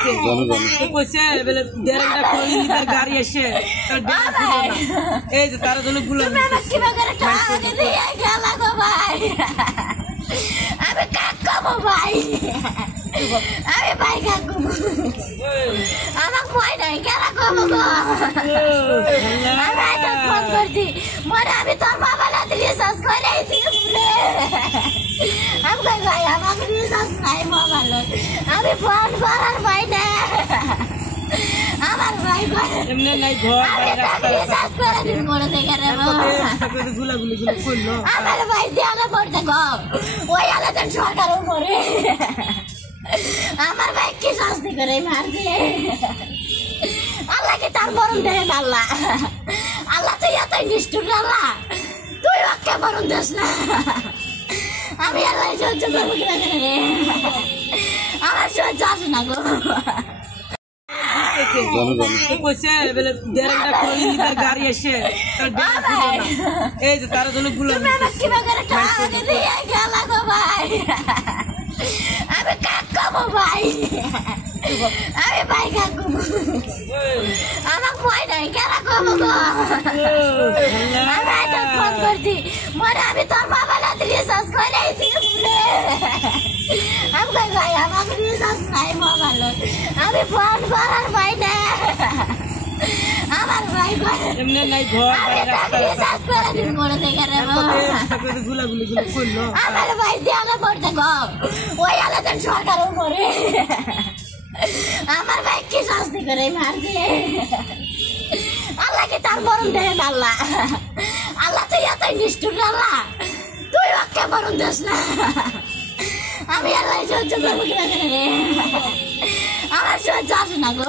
তো কইছে বলে দেড়টা কোন তার গাড়ি এসে তার এই যে তার জন্য গুলো আমি কাকাবো ভাই আমি ভাই কাকু আমার ভয় নাই কেন করবো গো আমি এটা ফোন করছি মরে আমি তোর মোবাইলে রিচার্জ করে দিলে আমি ভাই আমার রিচার্জ নাই মোবাইলে আমি ফোন করার ভাই না আমার ভাই এমনি নাই ঘর রিচার্জ করে দিন মরে দেখে রে গুলাগুলি গুলো করলো আমার ভাই দেয়ালে পড়ছে গো ওই আলাদা সরকার উপরে আমার ভাই কি শাস্তি করে মারছে আল্লাহ কি তার মরণ দেয় না আল্লাহ আল্লাহ তুই এতই নিষ্ঠুর আল্লাহ তুই ওকে মরণ দেস না আমি আল্লাহ সহ্য করবো কিনা রে আমার সহ্য আসে না গো কইছে বলে দেড়টা কোন তার গাড়ি এসে তার এই যে তার জন্য গুলো আমি কাকাবো ভাই আমি ভাই কাকু আমার ভয় নাই কেন করবো গো আমি এটা ফোন করছি মরে আমি তোর মোবাইলে রিচার্জ করে দিলে আমি ভাই আমার রিচার্জ নাই মোবাইলে আমি ফোন করার ভাই না আমার ভাই এমনি নাই ঘর রিচার্জ করে দিন মরে দেখে রে গুলাগুলি গুলো করলো আমার ভাই দেয়ালে পড়ছে গো ওই আলাদা সরকার উপরে আমার ভাই কি শাস্তি করে মারছে আল্লাহ কি তার মরণ দেয় না আল্লাহ আল্লাহ তুই এতই নিষ্ঠুর আল্লাহ তুই ওকে মরণ দেস না আমি আল্লাহ সহ্য করবো কিনা রে আমার সহ্য আসে না গো